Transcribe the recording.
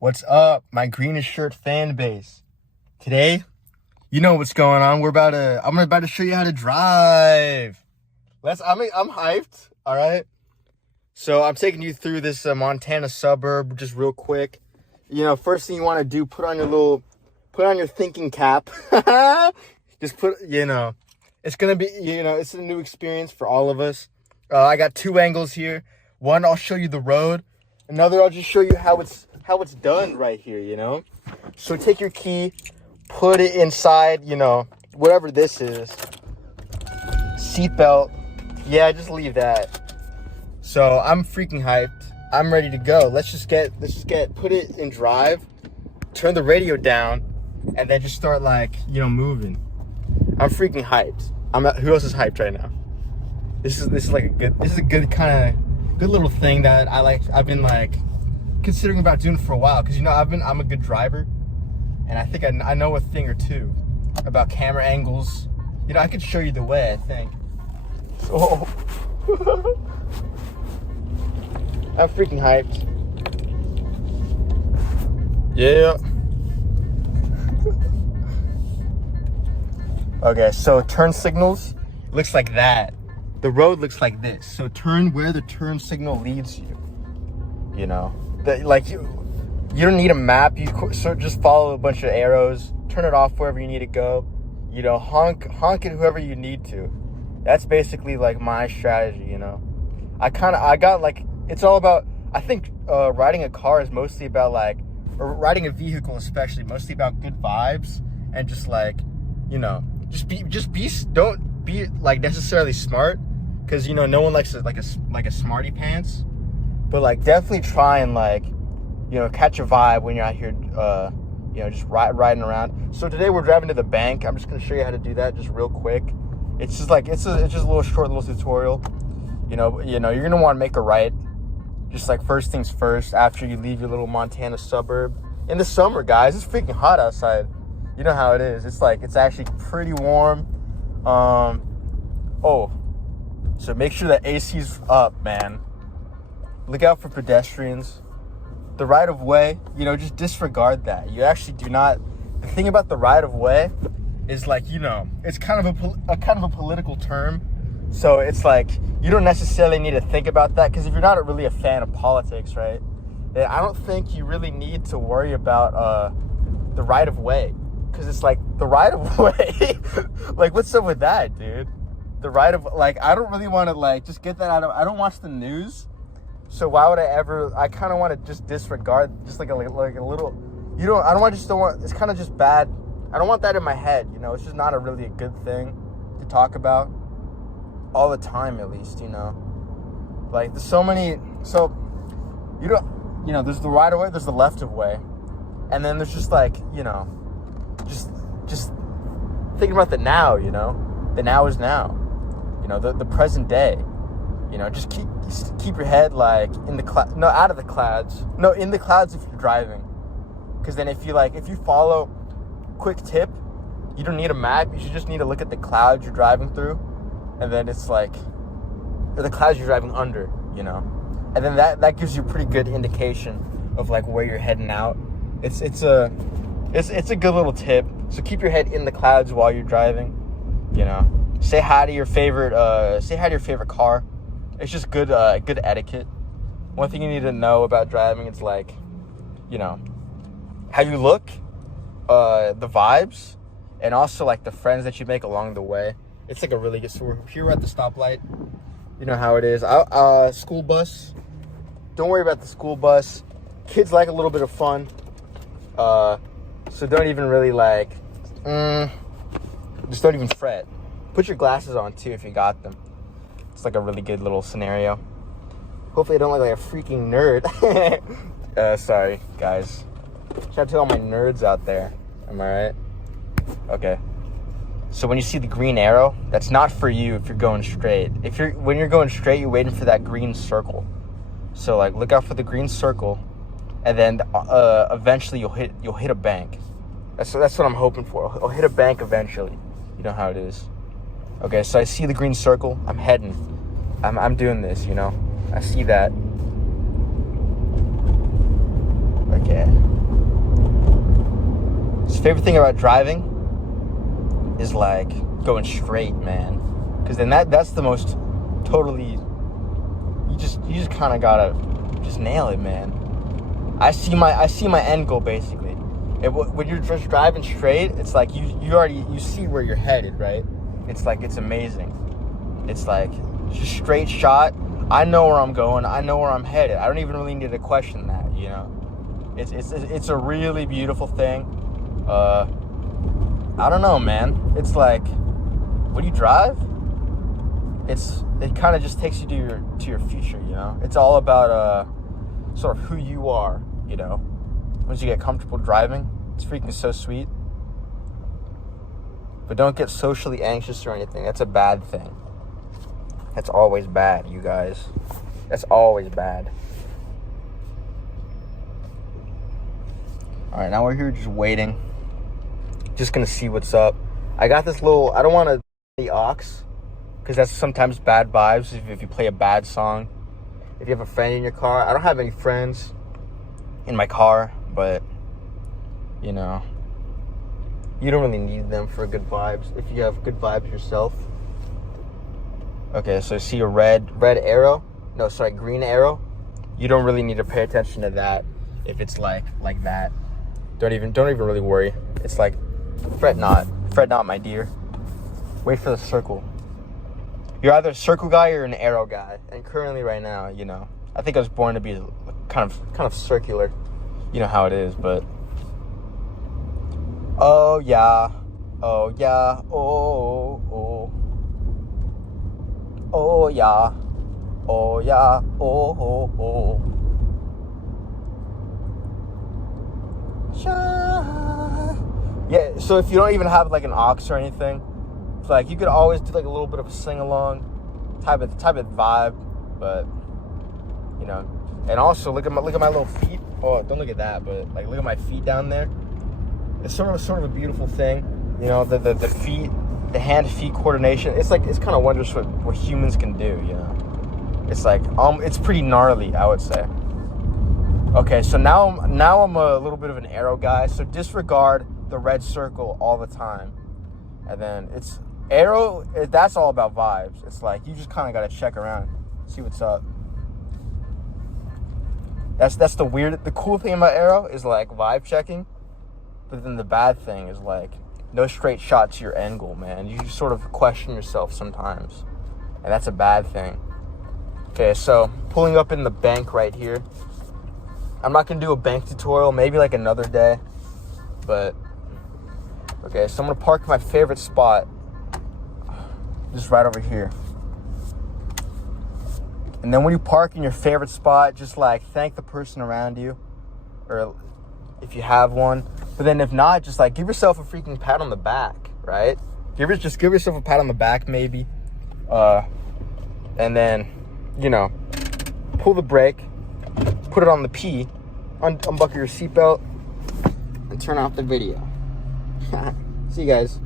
What's up, my greenish shirt fan base? Today, you know what's going on. I'm about to show you how to drive. I'm hyped. All right. So I'm taking you through this Montana suburb just real quick. You know, first thing you want to do, put on your thinking cap. Just it's gonna be, it's a new experience for all of us. I got two angles here. One, I'll show you the road. Another, I'll just show you how it's done right here, So take your key, put it inside, whatever this is. Seatbelt. Yeah, just leave that. So I'm freaking hyped. I'm ready to go. Let's just put it in drive, turn the radio down, and then just start moving. I'm freaking hyped. Who else is hyped right now? This is a good kind of good little thing that I've been considering about doing for a while, because I'm a good driver, and I think I know a thing or two about camera angles. I could show you the way, I think. So I'm freaking hyped. Yeah. Okay, so turn signals looks like that. The road looks like this. So turn where the turn signal leads you. You don't need a map. You just follow a bunch of arrows. Turn it off wherever you need to go. Honk at whoever you need to. That's basically my strategy. It's all about. I think riding a car is mostly about or riding a vehicle especially, mostly about good vibes and don't be necessarily smart, because no one likes a smarty pants, but definitely try and catch a vibe when you're out here just riding around. So today we're driving to the bank. I'm just gonna show you how to do that just real quick. It's just it's just a little short little tutorial. You're gonna want to make a right, just first things first, after you leave your little Montana suburb. In the summer, guys, it's freaking hot outside. You know how it is. It's actually pretty warm. So make sure that AC's up, man. Look out for pedestrians. The right of way, just disregard that. You actually do not. The thing about the right of way is it's kind of a political term. So it's you don't necessarily need to think about that, because if you're not really a fan of politics, right, then I don't think you really need to worry about the right of way. Because it's the right of way. What's up with that, dude? The right of, I don't really want to just get that out of. I don't watch the news, so why would I ever? I kind of want to just disregard just a little. I don't want. It's kind of just bad. I don't want that in my head. It's just not really a good thing to talk about all the time, at least. There's so many. So there's the right of way, there's the left of way, and then there's just just thinking about the now. The now is now. The present day. Just keep your head in the out of the clouds. No, in the clouds if you're driving. Because then if you follow, quick tip, you don't need a map. You should just need to look at the clouds you're driving through, and then it's or the clouds you're driving under. And then that gives you a pretty good indication of where you're heading out. It's a good little tip. So keep your head in the clouds while you're driving. Say hi to your favorite car. It's just good etiquette. One thing you need to know about driving is how you look, the vibes, and also the friends that you make along the way. It's a really good. So we're here at the stoplight. You know how it is. School bus. Don't worry about the school bus. Kids like a little bit of fun. So don't even really just don't even fret. Put your glasses on too if you got them. It's a really good little scenario. Hopefully I don't look like a freaking nerd. Sorry, guys. Shout out to all my nerds out there. Am I right? Okay. So when you see the green arrow, that's not for you if you're going straight. When you're going straight, you're waiting for that green circle. So look out for the green circle, and then eventually you'll hit a bank. That's what I'm hoping for. I'll hit a bank eventually. You know how it is. Okay, so I see the green circle. I'm heading. I'm doing this. I see that. Okay. his favorite thing about driving is like going straight, man. Because then that's the most totally. You just kind of gotta just nail it, man. I see my end goal basically. When you're just driving straight, it's like you see where you're headed, right? It's like it's amazing. It's like just straight shot. I know where I'm going. I know where I'm headed. I don't even really need to question that, you know. It's a really beautiful thing. I don't know, man. It's like when you drive, it kind of just takes you to your future, you know. It's all about sort of who you are, you know. Once you get comfortable driving, it's freaking so sweet. But don't get socially anxious or anything. That's a bad thing. That's always bad, you guys. That's always bad. All right, now we're here just waiting. Just gonna see what's up. I got this little, I don't want to the aux, because that's sometimes bad vibes if you play a bad song. If you have a friend in your car. I don't have any friends in my car, but, you know, you don't really need them for good vibes if you have good vibes yourself. Okay, so I see a red arrow. No, sorry, green arrow. You don't really need to pay attention to that if it's like that. Don't even really worry. It's like, fret not, my dear. Wait for the circle. You're either a circle guy or an arrow guy. And currently right now, you know, I think I was born to be kind of circular. You know how it is, but oh yeah, oh yeah, oh yeah, oh yeah, oh. Yeah, so if you don't even have like an aux or anything, it's like you could always do like a little bit of a sing-along type of vibe, but you know. And also look at my little feet. Oh, don't look at that, but like look at my feet down there. It's sort of a beautiful thing, you know. The feet, the hand-feet coordination. It's kind of wondrous what humans can do, you know. It's like it's pretty gnarly, I would say. Okay, so now I'm a little bit of an arrow guy, so disregard the red circle all the time. And then it's arrow, that's all about vibes. It's like you just kind of got to check around, see what's up. That's the cool thing about arrow is like vibe checking, but then the bad thing is like no straight shot to your end goal, man. You just sort of question yourself sometimes, and that's a bad thing. Okay, so pulling up in the bank right here. I'm not going to do a bank tutorial, maybe like another day. But, okay, so I'm going to park my favorite spot. Just right over here. And then when you park in your favorite spot, just like thank the person around you. Or if you have one. But then if not, just like give yourself a freaking pat on the back, right? Just give yourself a pat on the back maybe. And then, you know, pull the brake. Put it on the P, unbuckle your seatbelt, and turn off the video. See you guys.